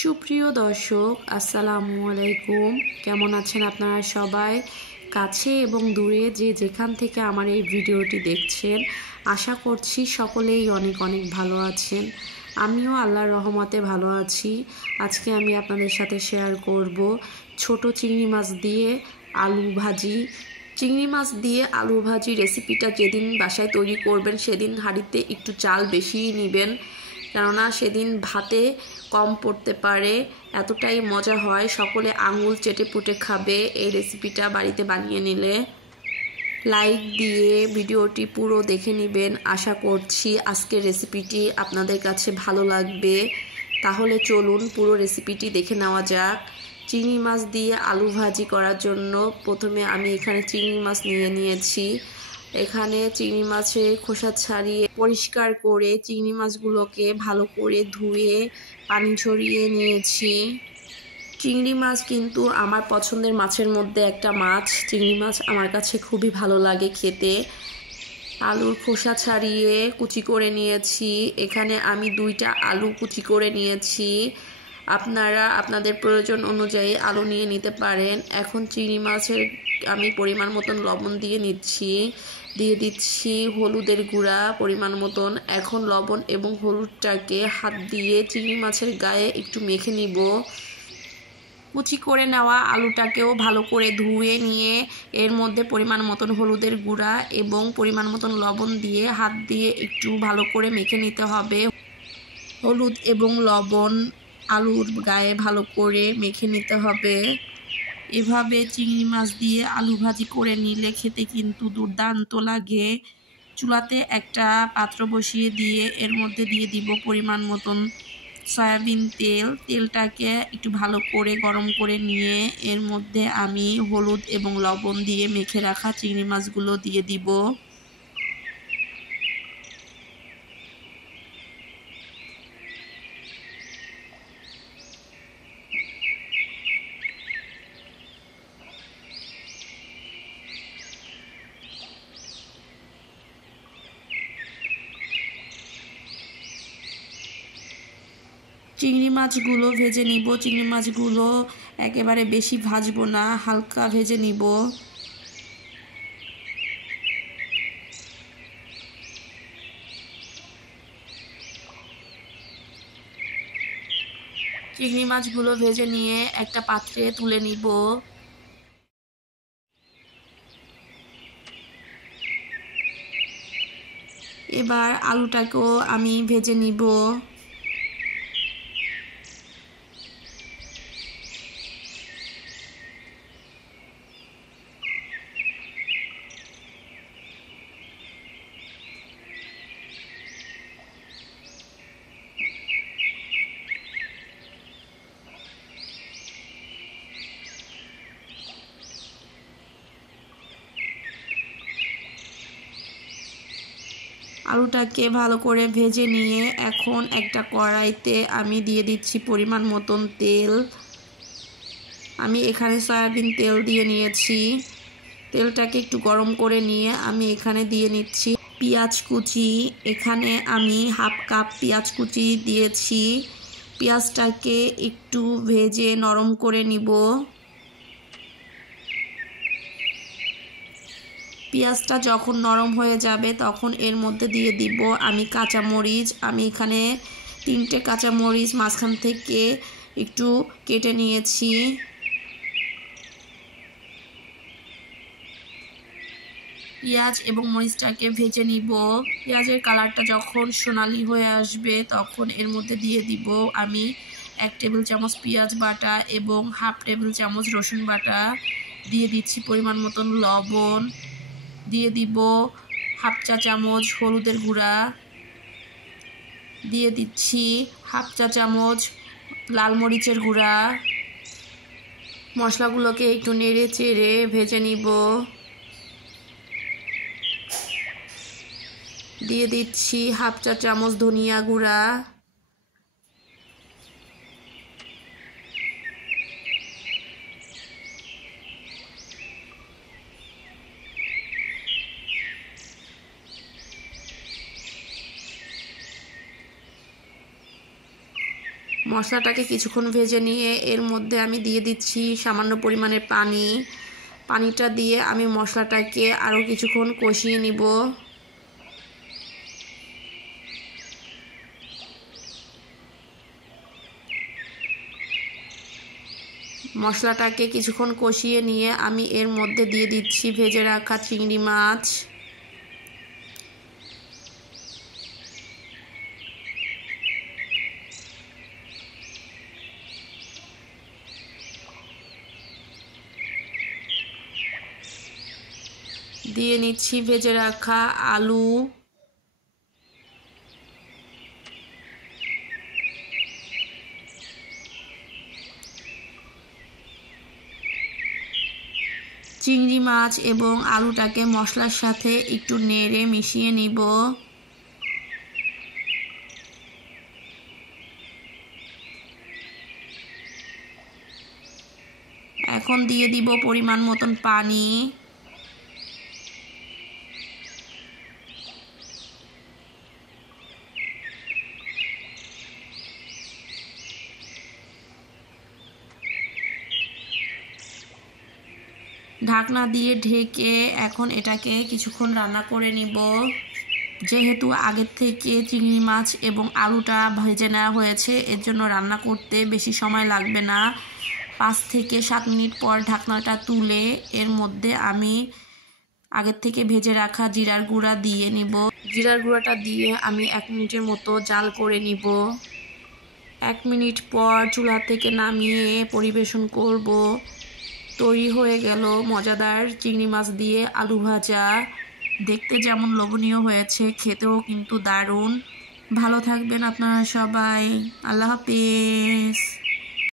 সুপ্রিয় দর্শক, আসসালামু আলাইকুম। কেমন আছেন আপনারা সবাই? কাছে এবং দূরে যে যেখান থেকে আমার এই ভিডিওটি দেখছেন, আশা করছি সকলেই অনেক অনেক ভালো আছেন। আমিও আল্লাহর রহমতে ভালো আছি। আজকে আমি আপনাদের সাথে শেয়ার করব ছোট চিংড়ি মাছ দিয়ে আলু ভাজি। চিংড়ি মাছ দিয়ে আলু ভাজি রেসিপিটা যেদিন বাসায় তৈরি করবেন সেদিন হাঁড়িতে একটু চাল বেশিই নেবেন, কেননা সেদিন ভাতে কম পড়তে পারে। এতটাই মজা হয়, সকলে আঙুল চেটে পুটে খাবে এই রেসিপিটা বাড়িতে বানিয়ে নিলে। লাইক দিয়ে ভিডিওটি পুরো দেখে নেবেন। আশা করছি আজকের রেসিপিটি আপনাদের কাছে ভালো লাগবে। তাহলে চলুন পুরো রেসিপিটি দেখে নেওয়া যাক। চিংড়ি মাছ দিয়ে আলু ভাজি করার জন্য প্রথমে আমি এখানে চিংড়ি মাছ নিয়ে নিয়েছি। এখানে চিংড়ি মাছের খোসা ছাড়িয়ে পরিষ্কার করে চিংড়ি মাছগুলোকে ভালো করে ধুয়ে পানি ঝরিয়ে নিয়েছি। চিংড়ি মাছ কিন্তু আমার পছন্দের মাছের মধ্যে একটা মাছ। চিংড়ি মাছ আমার কাছে খুবই ভালো লাগে খেতে। আলুর খোসা ছাড়িয়ে কুচি করে নিয়েছি। এখানে আমি 2টা আলু কুচি করে নিয়েছি। আপনারা আপনাদের প্রয়োজন অনুযায়ী আলু নিয়ে নিতে পারেন। এখন চিংড়ি মাছের আমি পরিমাণ মতন লবণ দিয়ে নিচ্ছি। দিয়ে দিচ্ছি হলুদের গুঁড়া পরিমাণ মতন। এখন লবণ এবং হলুদটাকে হাত দিয়ে চিংড়ি মাছের গায়ে একটু মেখে নিব। কুচি করে নেওয়া আলুটাকেও ভালো করে ধুয়ে নিয়ে এর মধ্যে পরিমাণ মতন হলুদের গুঁড়া এবং পরিমাণ মতন লবণ দিয়ে হাত দিয়ে একটু ভালো করে মেখে নিতে হবে। হলুদ এবং লবণ আলুর গায়ে ভালো করে মেখে নিতে হবে। এভাবে চিংড়ি মাছ দিয়ে আলু ভাজি করে নিলে খেতে কিন্তু দুর্দান্ত লাগে। চুলাতে একটা পাত্র বসিয়ে দিয়ে এর মধ্যে দিয়ে দিব পরিমাণ মতন সয়াবিন তেল। তেলটাকে একটু ভালো করে গরম করে নিয়ে এর মধ্যে আমি হলুদ এবং লবণ দিয়ে মেখে রাখা চিংড়ি মাছগুলো দিয়ে দিব। চিংড়ি মাছগুলো ভেজে নিব। চিংড়ি মাছগুলো একেবারে বেশি ভাজবো না, হালকা ভেজে নিব। চিংড়ি মাছগুলো ভেজে নিয়ে একটা পাত্রে তুলে নিব। এবার আলুটাকেও আমি ভেজে নিব। আলুটাকে ভালো করে ভেজে নিয়ে এখন একটা কড়াইতে আমি দিয়ে দিচ্ছি পরিমাণ মতন তেল। আমি এখানে সয়াবিন তেল দিয়ে নিয়েছি। তেলটাকে একটু গরম করে নিয়ে আমি এখানে দিয়ে নিচ্ছি পেঁয়াজ কুচি। এখানে আমি হাফ কাপ পেঁয়াজ কুচি দিয়েছি। পেঁয়াজটাকে একটু ভেজে নরম করে নিব। পেঁয়াজটা যখন নরম হয়ে যাবে তখন এর মধ্যে দিয়ে দিব আমি কাঁচামরিচ। আমি এখানে 3টে কাঁচামরিচ মাঝখান থেকে একটু কেটে নিয়েছি। পেঁয়াজ এবং মরিচটাকে ভেজে নিব। পেঁয়াজের কালারটা যখন সোনালি হয়ে আসবে তখন এর মধ্যে দিয়ে দিব আমি 1 টেবিল চামচ পেঁয়াজ বাটা এবং হাফ টেবিল চামচ রসুন বাটা। দিয়ে দিচ্ছি পরিমাণ মতন লবণ। দিয়ে দিব হাফ চা চামচ হলুদের গুঁড়া। দিয়ে দিচ্ছি হাফ চা চামচ লাল মরিচের গুঁড়া। মশলাগুলোকে একটু নেড়ে চেড়ে ভেজে নিব। দিয়ে দিচ্ছি হাফ চা চামচ ধনিয়া গুঁড়া। মশলাটাকে কিছুক্ষণ ভেজে নিয়ে এর মধ্যে আমি দিয়ে দিচ্ছি সামান্য পরিমাণের পানি। পানিটা দিয়ে আমি মশলাটাকে আরও কিছুক্ষণ কষিয়ে নিব। মশলাটাকে কিছুক্ষণ কষিয়ে নিয়ে আমি এর মধ্যে দিয়ে দিচ্ছি ভেজে রাখা চিংড়ি মাছ। দিয়ে নিচ্ছি ভেজে রাখা আলু। চিংড়ি মাছ এবং আলুটাকে মশলার সাথে একটু নেড়ে মিশিয়ে নিব। এখন দিয়ে দিব পরিমাণ মতন পানি। ঢাকনা দিয়ে ঢেকে এখন এটাকে কিছুক্ষণ রান্না করে নিব। যেহেতু আগের থেকে চিংড়ি মাছ এবং আলুটা ভেজে নেওয়া হয়েছে, এর জন্য রান্না করতে বেশি সময় লাগবে না। 5 থেকে 7 মিনিট পর ঢাকনাটা তুলে এর মধ্যে আমি আগের থেকে ভেজে রাখা জিরার গুঁড়া দিয়ে নিব। জিরার গুঁড়াটা দিয়ে আমি 1 মিনিটের মতো জাল করে নিব। 1 মিনিট পর চুলা থেকে নামিয়ে পরিবেশন করব। তৈরি হয়ে গেল মজাদার চিংড়ি মাছ দিয়ে আলু ভাজা। দেখতে যেমন লোভনীয় হয়েছে, খেতেও কিন্তু দারুণ। ভালো থাকবেন আপনারা সবাই। আল্লাহ হাফেজ।